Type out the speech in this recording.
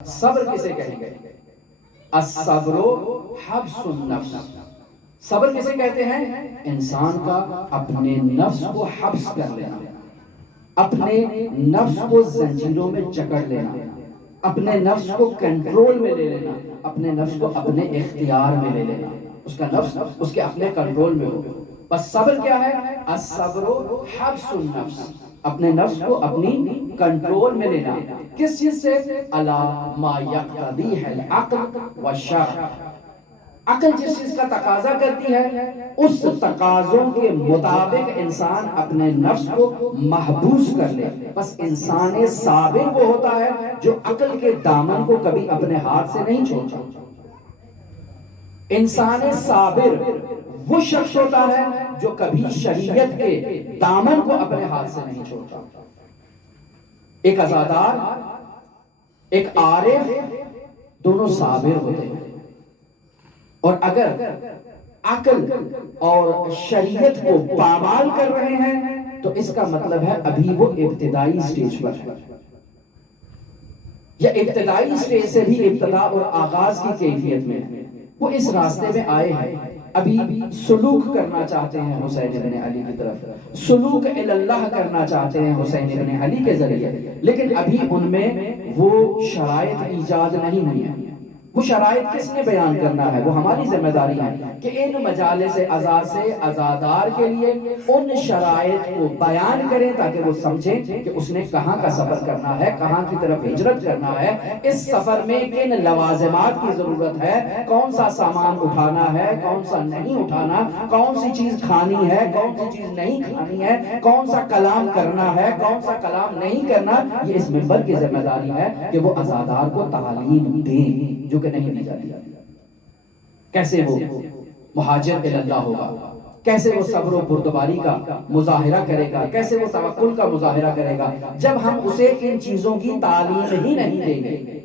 صبر کسے کہیں گے؟ الصبر حبس النفس، صبر کسے کہتے ہیں؟ انسان کا اپنے نفس کو حبس کر لینا، اپنے نفس کو زنجیروں میں جکڑ لینا، اپنے نفس کو کنٹرول میں لے لینا، اپنے نفس کو اپنے اختیار میں لے لینا، اس کا نفس اس کے اپنے کنٹرول میں ہو۔ بس صبر کیا ہے؟ الصبر حبس النفس، اپنے نفس کو اپنی کنٹرول میں لینا۔ کس چیز سے؟ الا ما یقتضیہ العقل والشرع، عقل جس چیز کا تقاضا کرتی ہے اس تقاضوں کے مطابق انسان اپنے نفس کو محبوس کر لے۔ بس انسان صابر وہ ہوتا ہے جو عقل کے دامن کو کبھی اپنے ہاتھ سے نہیں چھوڑتا۔ انسان صابر وہ شخص ہوتا ہے جو کبھی شریعت کے دامن کو اپنے ہاتھ سے نہیں چھوڑتا۔ ایک عزادار، ایک عارف، دونوں صابر ہوتے ہیں، اور اگر عقل اور شریعت کو پامال کر رہے ہیں تو اس کا مطلب ہے ابھی وہ ابتدائی سٹیج پر ہے، یا ابتدائی سٹیج سے بھی ابتدا اور آغاز کی کیفیت میں ہے۔ وہ اس راستے میں آئے ہیں، ابھی سلوک کرنا چاہتے ہیں حسین ابن علی کی طرف، سلوک اللہ کرنا چاہتے ہیں حسین ابن علی کے ذریعے، لیکن ابھی ان میں وہ شرائط ایجاد نہیں ہوئی ہیں۔ وہ شرائط کس نے بیان کرنا ہے؟ وہ ہماری ذمہ داری ہے کہ ان مجالس عزا سے عزادار کے لیے ان شرائط کو بیان کریں تاکہ وہ سمجھیں کہ اس نے کہاں کا سفر کرنا ہے، کہاں کی طرف ہجرت کرنا ہے، اس سفر میں کن لوازمات کی ضرورت ہے، کون سا سامان اٹھانا ہے، کون سا نہیں اٹھانا، کون سی چیز کھانی ہے، کون سی چیز نہیں کھانی ہے، کون سا کلام کرنا ہے، کون سا کلام نہیں کرنا۔ یہ اس منبر کی ذمہ داری ہے کہ وہ عزادار کو تعلیم دیں جو کہ نہیں دی جاتی۔ کیسے وہ مہاجر اللہ ہوگا، کیسے وہ صبر و بردباری کا مظاہرہ کرے گا، کیسے وہ توکل کا مظاہرہ کرے گا جب ہم اسے ان چیزوں کی تعلیم ہی نہیں دیں گے۔